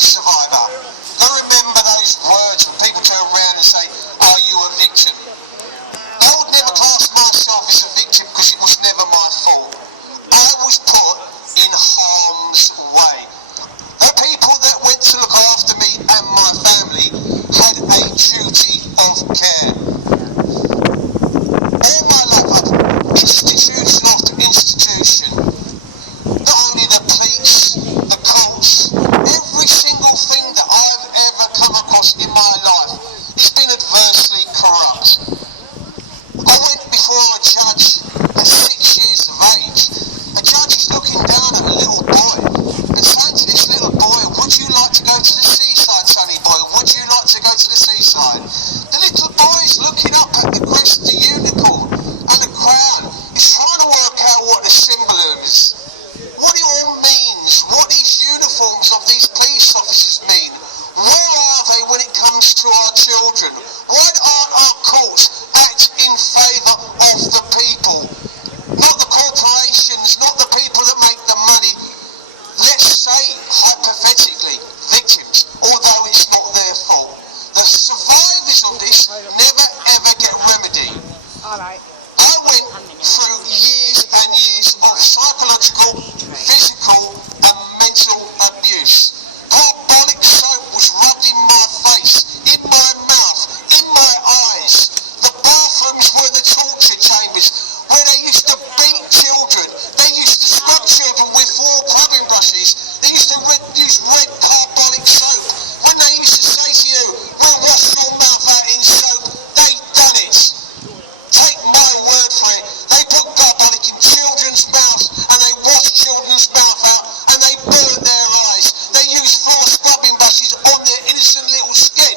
survivor. I remember those words when people turn around and say, are you a victim? I would never class myself as a victim because it was never my fault. I was put in harm's way. The people that went to look after me and my family had a duty of care. All my life, institution after institution, not only the police, the courts, every single thing that I've ever come across in my life has been adversely corrupt. I went before a judge at 6 years of age. The judge is looking down at a little boy and saying to this little boy, would you like to go to the seaside, sonny boy? Would you like to go to the seaside? The little boy is looking up at the crest, the unicorn, and the crown. He's trying to work out what the symbol is, what it all means, what these uniforms of these police officers mean. Where are they when it comes to our children? Why aren't our courts act in favour of the people? Not the corporations, not the people that make the money. Let's say, hypothetically, victims, although it's not their fault. The survivors of this never ever get remedy. I went through years and years of psychological, physical and mental abuse. Carbolic soap was rubbed in my face, in my mouth, in my eyes. The bathrooms were the torture chambers where they used to beat children. They used to scrub children with 4 rubbing brushes. They used to use red carbolic soap. When they used to say to you, we'll wash your mouth out in soap, they done it. Take my word for it. They put carbolic in children's mouths and they washed children's mouth out and they burned their eyes. They used 4 scrubbing brushes on their innocent little skin.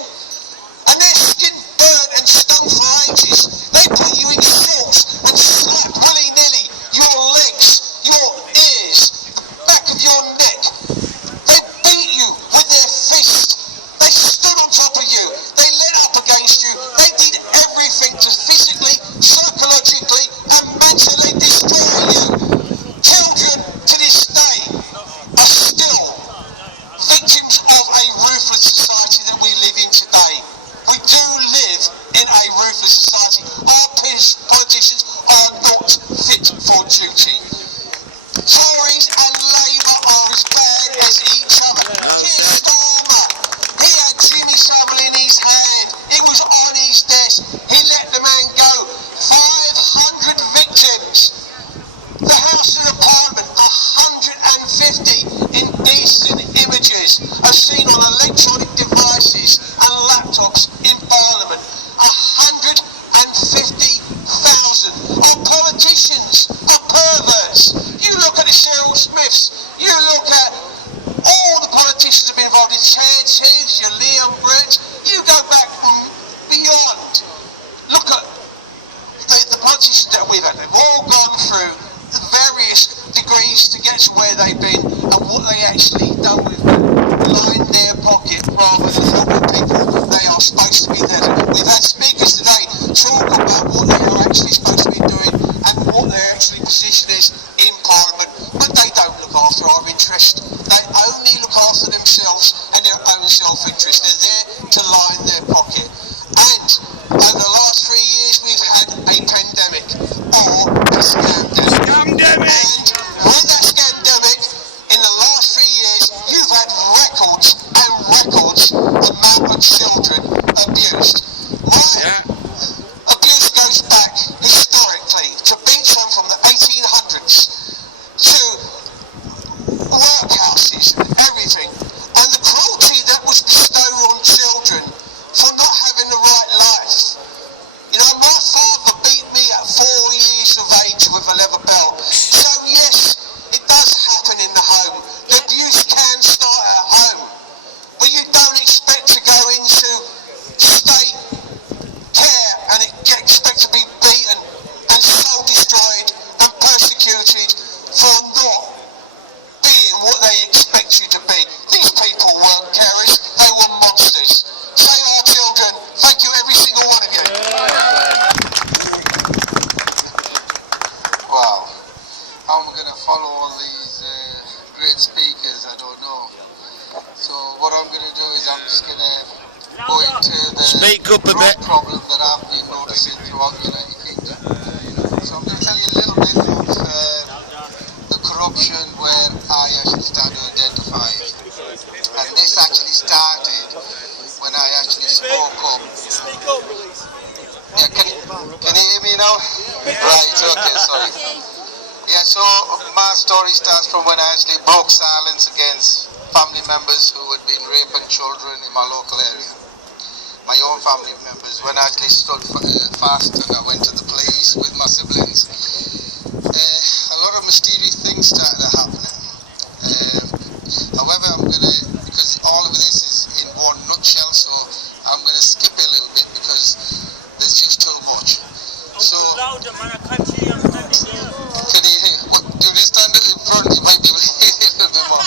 And their skin burned and stung for ages. They put you in shorts and slapped willy-nilly your legs, your ears, the back of your neck. They beat you with their fist. They stood on top of you. They leant up against you. They did everything to physically, psychologically and mentally destroy you. Children to this day are still victims of a ruthless society that we live in today. We do live in a ruthless society. Our politicians are not fit for duty. Tories and Labour are as bad as each other. Keir Starmer, he had Jimmy Savile in his hand. It was on his desk. He let the man go. 500 victims. The House and Parliament, 150 indecent images are seen on electronic devices and laptops in Parliament. 150,000. Our politicians are perverts. You look at the Cheryl Smiths. You look at all the politicians that have been involved in Ted Higgs, your Liam Brent. You go back beyond. Look at the politicians that we've had. They've all gone through various degrees to get to where they've been and what they actually done with them. Line their pocket rather than help the people they are supposed to be there. We've had speakers today talk about what they are actually supposed to be doing and what their actually position is in Parliament, but they don't look after our interest. They only look after themselves and their own self-interest. They're there to line their pocket. And over the last 3 years we've had a pandemic or a scandemic. And with that scandemic, in the last 3 years, you've had records and records amount of children abused. Abuse goes back historically to Beecham from the 1800s to workhouses and everything. And the cruelty that was bestowed on children for not having the right life. You know, my father beat me at 4 years of age with a leather belt. So yes, it does happen in the home. The abuse can start at home. But you don't expect to go into state So what I'm going to do is I'm just going to go into the Speak up a bit. problem that I've been noticing throughout the United Kingdom. So I'm going to tell you a little bit of the corruption where I actually started to identify it. And this actually started when I actually spoke up. Speak up, please. Yeah, can you hear me now? Right, okay, sorry. Yeah, so my story starts from when I actually broke silence against family members who had been raping children in my local area. My own family members. When I actually stood fast and I went to the police with my siblings, a lot of mysterious things started happening. However, I'm going to, because all of this is in one nutshell, so I'm going to skip it a little bit because there's just too much. So, Louder, man, I can't hear you. I'm standing here. can you hear? What, do you stand in front? You might be able to hear a little bit more.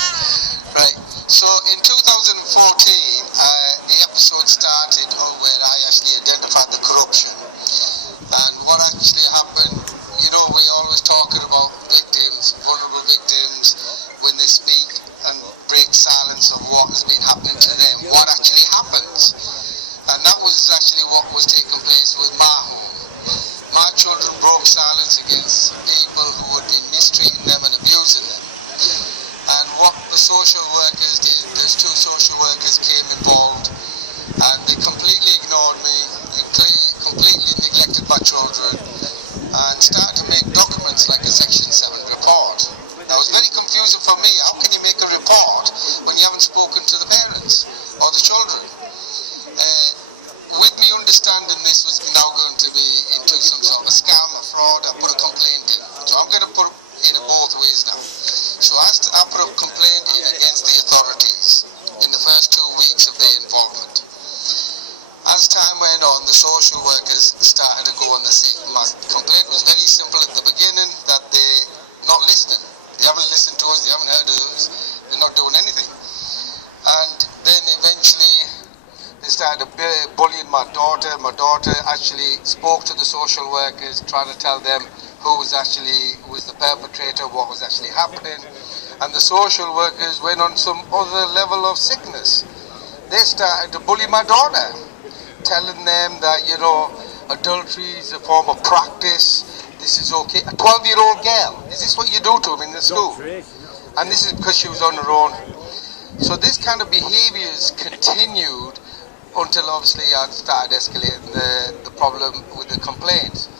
Right. So in 2014, the episode started where I actually identified the corruption. And what actually happened, you know, we're always talking about victims, vulnerable victims, when they speak and break silence of what has been happening to them, what actually happens. And that was actually what was taking place with my home. My children broke silence against people who had been mistreating them and abusing them. And what the social workers did, those two social workers came involved and they completely ignored me, they completely neglected my children and started to make documents like a Section 7 report. That was very confusing for me. How can you make a report when you haven't spoken to the parents or the children? With me understanding this was now going to be into some sort of a scam, a fraud, I put a complaint in. So I'm going to put it in both ways now. So I put a complaint in against the authorities in the first 2 weeks of their involvement. As time went on, the social workers started to go on the scene. My complaint was very simple at the beginning, that they're not listening. They haven't listened to us, they haven't heard of us, they're not doing anything. And then eventually they started bullying my daughter. My daughter actually spoke to the social workers, trying to tell them who was the perpetrator, what was actually happening. And the social workers went on some other level of sickness. They started to bully my daughter, telling them that, you know, adultery is a form of practice, this is okay. A 12-year-old girl, is this what you do to them in the school? And this is because she was on her own. So this kind of behaviours continued until obviously I started escalating the problem with the complaints.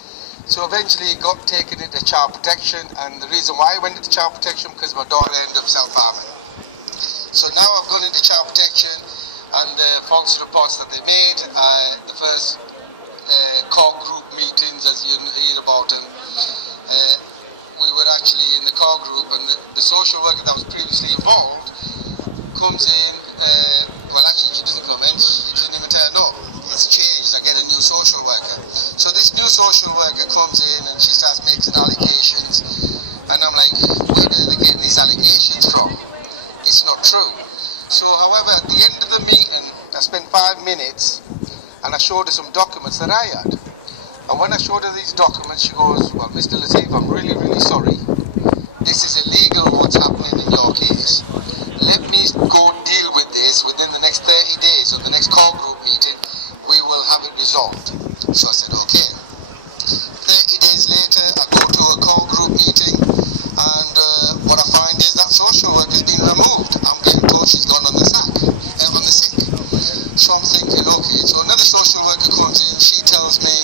So eventually it got taken into child protection, and the reason why I went into child protection because my daughter ended up self-harming. So now I've gone into child protection, and the false reports that they made, the first core group meetings, as you hear about them, we were actually in the core group, and the social worker that was previously involved comes in, well actually she doesn't come in, she doesn't even turn up. It's changed, I get a new social worker. So this new social worker comes in and she starts making allegations, and I'm like, where are they getting these allegations from? It's not true. So however, at the end of the meeting, I spent 5 minutes and I showed her some documents that I had. And when I showed her these documents, she goes, well, Mr. Latif, I'm really, really sorry. This is illegal what's happening in your case. Let me go deal with this within the next 30 days of the next core group meeting. We will have it resolved. So I said, okay. 30 days later, I go to a core group meeting, and what I find is that social worker has been removed. I'm getting told she's gone on the sack, on the sick. So I'm thinking, okay, so another social worker comes in, she tells me,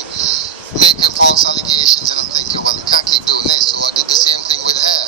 making false allegations, and I'm thinking, well, I can't keep doing this. So I did the same thing with her.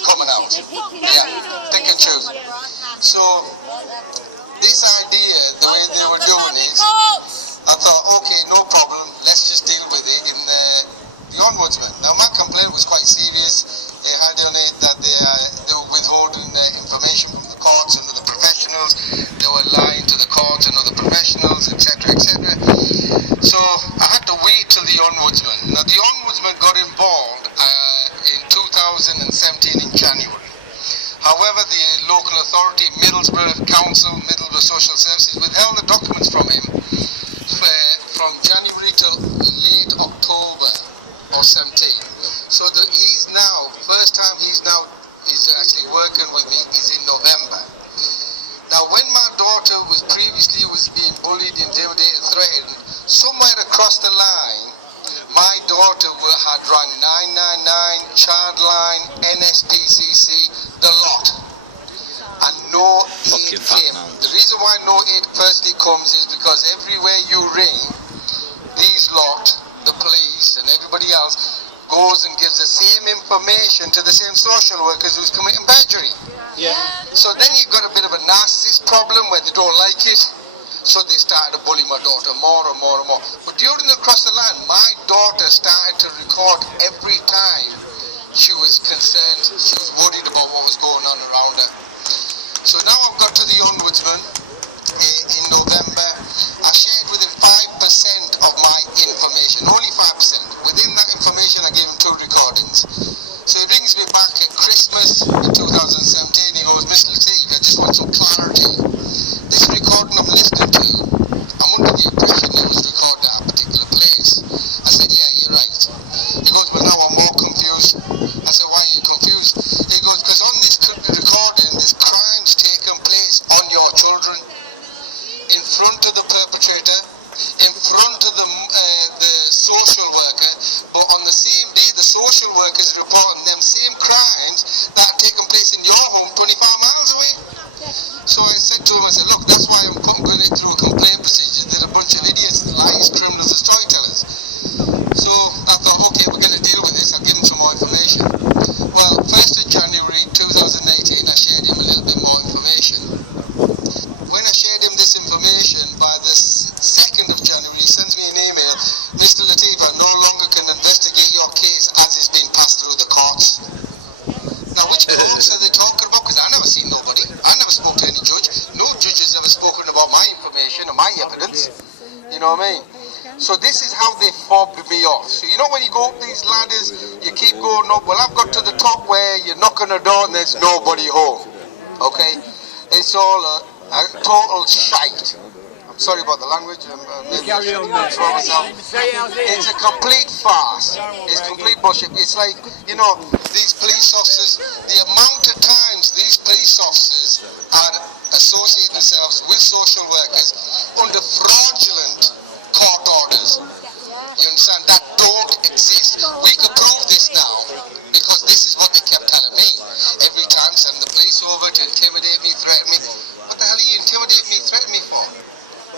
was coming out. Yeah, pick and choose. So this idea, the way they were doing it, I thought, okay, no problem, let's just deal with it in the ombudsman. Now my complaint was quite serious. They had on it that they were withholding information from the courts and other professionals. They were lying to the courts and other professionals, etc., etc. So I had to wait till the ombudsman. Now the ombudsman got involved in 2017 in January. However, the local authority, Middlesborough Council, Middlesborough Social Services, withheld the documents from him from January till late October or 17. So that he's now, first time he's actually working with me is in November. Now when my daughter was being bullied, intimidated, threatened, somewhere across the line, my daughter had rang 999, Childline, NSPCC, the lot. And no aid came. The reason why no aid firstly comes is because everywhere you ring, these lot, the police and everybody else, goes and gives the same information to the same social workers who's committing perjury. Yeah. So then you've got a bit of a narcissist problem where they don't like it. So they started to bully my daughter more and more and more. But during the cross the line, my daughter started to record every time she was concerned, she was worried about what was going on around her. So now I've got to the ombudsman in November. I shared with him 5% of my information, only 5%. Within that information I gave him 2 recordings. So he brings me back at Christmas in 2017. He goes, Mr. Lateef, I just want some clarity. This recording I'm listening to, I'm under the impression it was recorded at a particular place. I said, yeah, you're right. He goes, well now I'm more confused. I said, why are you confused? He goes, because on this recording there's crimes taking place on your children, in front of the perpetrator, in front of the social worker, but on the same day the social worker is reporting them same crimes that are taking place in your home 25 miles away. So I said to him, I said, look, that's why I'm going through a complaint procedure. They're a bunch of idiots, liars, criminals and storytellers. So I thought, okay, we're going to deal with this. I'll give him some more information. Well, 1st of January 2018, I shared him a little bit more information. When I shared him this information, by the 2nd of January, he sends me an email, Mr. Lateef, I no longer can investigate your case as it's been passed through the courts. Now, which courts are they talking about? Because I never seen nobody. I never spoke to any judge. No judge has ever spoken about my information or my evidence. You know what I mean? So this is how they fobbed me off. So you know when you go up these ladders, you keep going up. Well, I've got to the top where you knock on the door and there's nobody home. Okay? It's all a total shite. I'm sorry about the language. Carry on, it's a complete farce. It's complete bullshit. It's like, you know, these police officers, the amount of times these police officers are associating themselves with social workers under fraudulent court orders. You understand? That don't exist. We could prove this now because this is what they kept telling me. Every time send the police over to intimidate me, threaten me. What the hell are you intimidating me, threatening me for?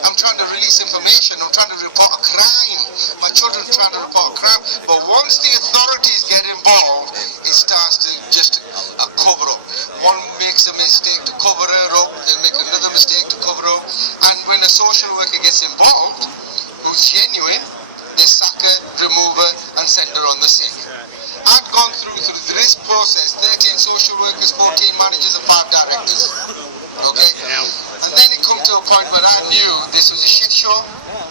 I'm trying to release information. I'm trying to report a crime. My children are trying to report a crime. But once the authorities get involved, it starts to just a cover up. One makes a mistake to cover her up, they make another mistake to cover up. And when a social worker gets involved, who's genuine, they sack her, remove her, and send her on the sick. I'd gone through this process, 13 social workers, 14 managers, and 5 directors. Okay? And then it come to a point where I knew this was a shit show.